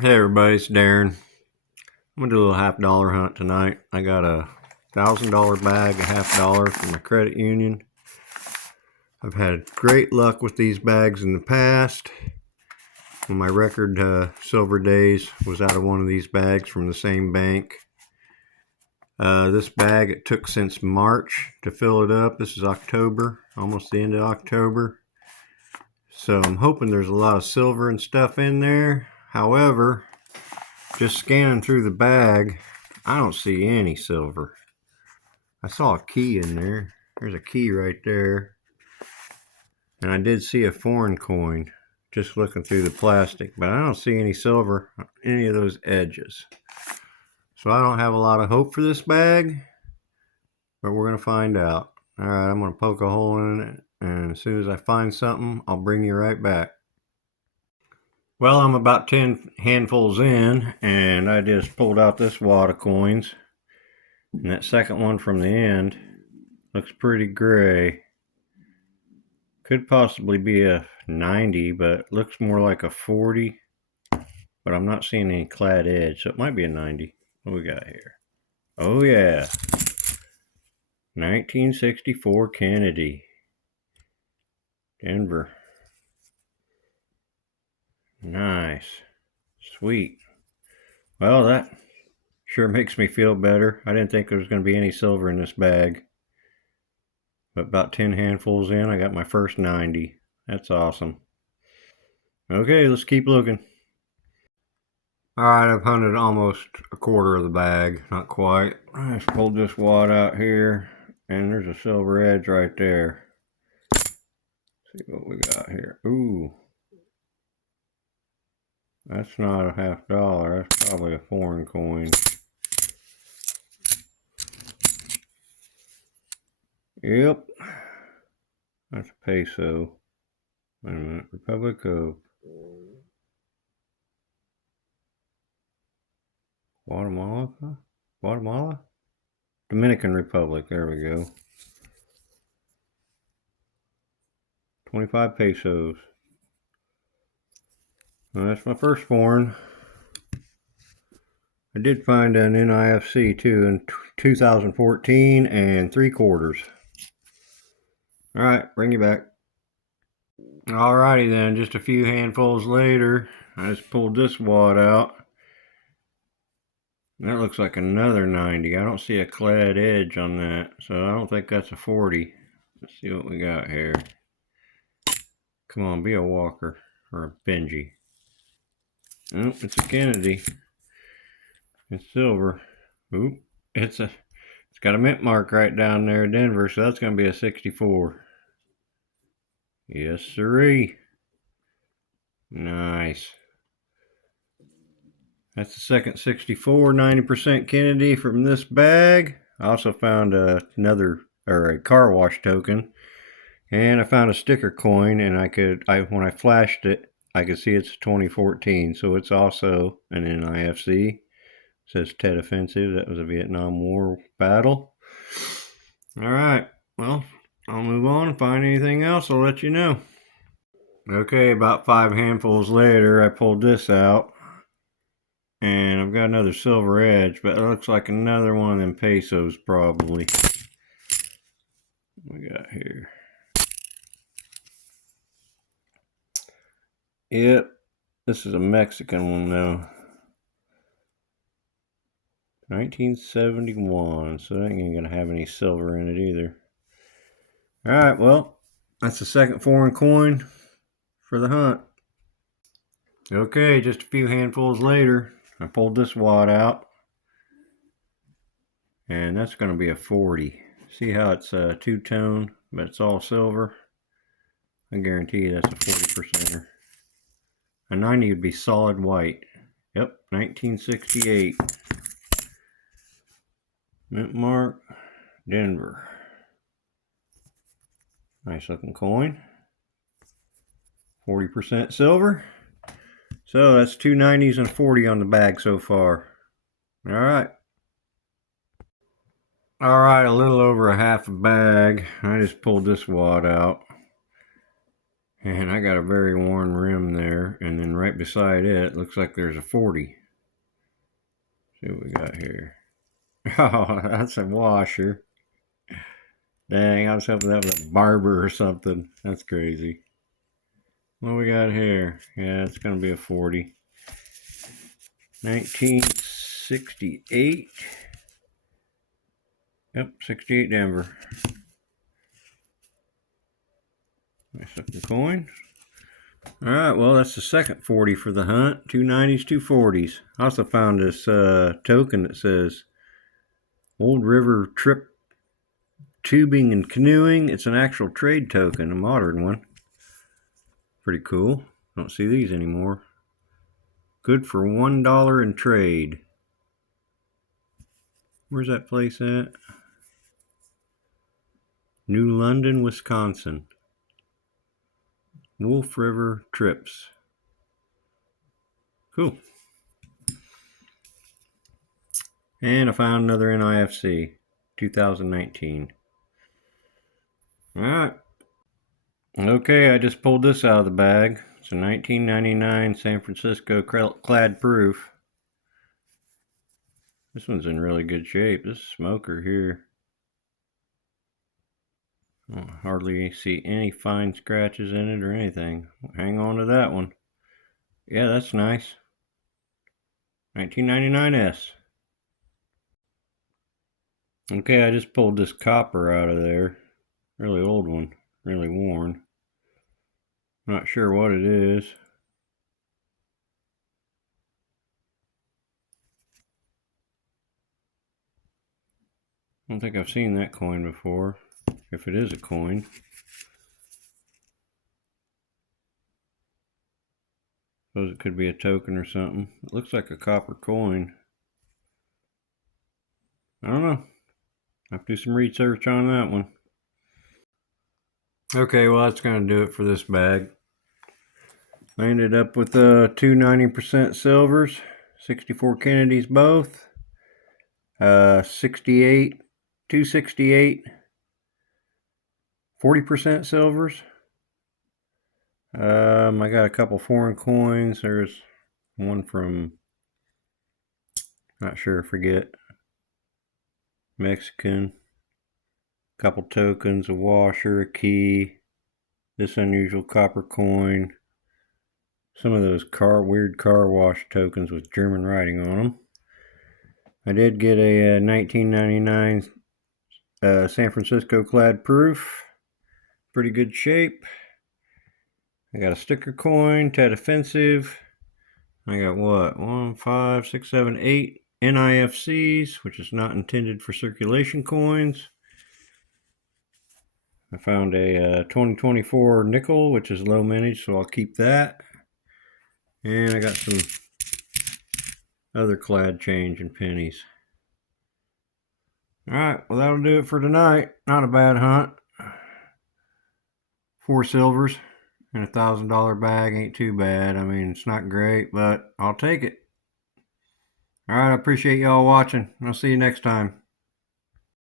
Hey everybody, it's Darren. I'm gonna do a little $50 hunt tonight. I got a $1,000 bag, a $50 from the credit union. I've had great luck with these bags in the past. When my record silver days was out of one of these bags from the same bank. This bag, it took since March to fill it up. This is October, almost the end of October. So I'm hoping there's a lot of silver and stuff in there. However, just scanning through the bag, I don't see any silver. I saw a key in there. There's a key right there. And I did see a foreign coin just looking through the plastic, but I don't see any silver on any of those edges. So I don't have a lot of hope for this bag, but we're going to find out. All right, I'm going to poke a hole in it, and as soon as I find something, I'll bring you right back. Well, I'm about 10 handfuls in, and I just pulled out this wad of coins. And that second one from the end looks pretty gray. Could possibly be a 90, but looks more like a 40. But I'm not seeing any clad edge, so it might be a 90. What do we got here? Oh yeah, 1964 Kennedy, Denver. Nice, sweet. Well, that sure makes me feel better. I didn't think there was going to be any silver in this bag. But about 10 handfuls in, I got my first 90. That's awesome. Okay, let's keep looking. Alright, I've hunted almost a quarter of the bag. Not quite. I just pulled this wad out here, and there's a silver edge right there. Let's see what we got here. Ooh. That's not a $50. That's probably a foreign coin. Yep. That's a peso. Wait a minute. Republic of Guatemala? Guatemala? Dominican Republic. There we go. 25 pesos. Well, that's my first foreign. I did find an NIFC too in 2014 and 3/4. Alright, bring you back. Alrighty then, just a few handfuls later, I just pulled this wad out. That looks like another 90. I don't see a clad edge on that, so I don't think that's a 40. Let's see what we got here. Come on, be a Walker or a Benji. Nope, it's a Kennedy. It's silver. Oop, it's got a mint mark right down there, Denver, so that's gonna be a 64. Yes, sirree. Nice. That's the second 64, 90% Kennedy from this bag. I also found another, or a car wash token. And I found a sticker coin, and when I flashed it, I could see it's 2014, so it's also an NIFC. It says Tet Offensive. That was a Vietnam War battle. All right, well, I'll move on and find anything else. I'll let you know. Okay, about 5 handfuls later, I pulled this out. And I've got another silver edge, but it looks like another one of them pesos probably. What we got here? Yep, this is a Mexican one though. 1971, so that ain't gonna have any silver in it either. Alright, well, that's the second foreign coin for the hunt. Okay, just a few handfuls later, I pulled this wad out. And that's gonna be a 40. See how it's two-tone, but it's all silver? I guarantee you that's a 40%er. A 90 would be solid white. Yep, 1968. Mint mark, Denver. Nice looking coin. 40% silver. So that's two 90s and 40 on the bag so far. Alright. Alright, a little over a half a bag. I just pulled this wad out. And I got a very worn rim there, and then right beside it looks like there's a 40. See what we got here. Oh, that's a washer. Dang, I was hoping that was a barber or something. That's crazy. What do we got here? Yeah, it's gonna be a 40. 1968. Yep, 68 Denver. Nice looking coin. Alright, well, that's the second 40 for the hunt. 2 90s, 2 40s. I also found this token that says Old River Trip Tubing and Canoeing. It's an actual trade token, a modern one. Pretty cool. Don't see these anymore. Good for $1 in trade. Where's that place at? New London, Wisconsin. Wolf River Trips. Cool. And I found another NIFC, 2019. Alright. Okay, I just pulled this out of the bag. It's a 1999 San Francisco clad proof. This one's in really good shape. This smoker here. I don't hardly see any fine scratches in it or anything. Hang on to that one. Yeah, that's nice. 1999S. Okay, I just pulled this copper out of there. Really old one. Really worn. Not sure what it is. I don't think I've seen that coin before. If it is a coin. Suppose it could be a token or something. It looks like a copper coin. I don't know. I have to do some research on that one. Okay, well that's going to do it for this bag. I ended up with 2 90% silvers, 64 Kennedys both, 68, 268, 40% silvers. I got a couple foreign coins. There's one from, not sure, forget, Mexican. Couple tokens, a washer, a key, this unusual copper coin, some of those weird car wash tokens with German writing on them. I did get a 1999 San Francisco clad proof, pretty good shape. I got a sticker coin, Tet Offensive. I got what, 1, 5, 6, 7, 8 NIFCs, which is not intended for circulation coins. I found a 2024 nickel, which is low mintage, so I'll keep that. And I got some other clad change and pennies. Alright, well that'll do it for tonight. Not a bad hunt. 4 silvers and $1,000 bag ain't too bad. I mean, it's not great, but I'll take it. Alright, I appreciate y'all watching. I'll see you next time.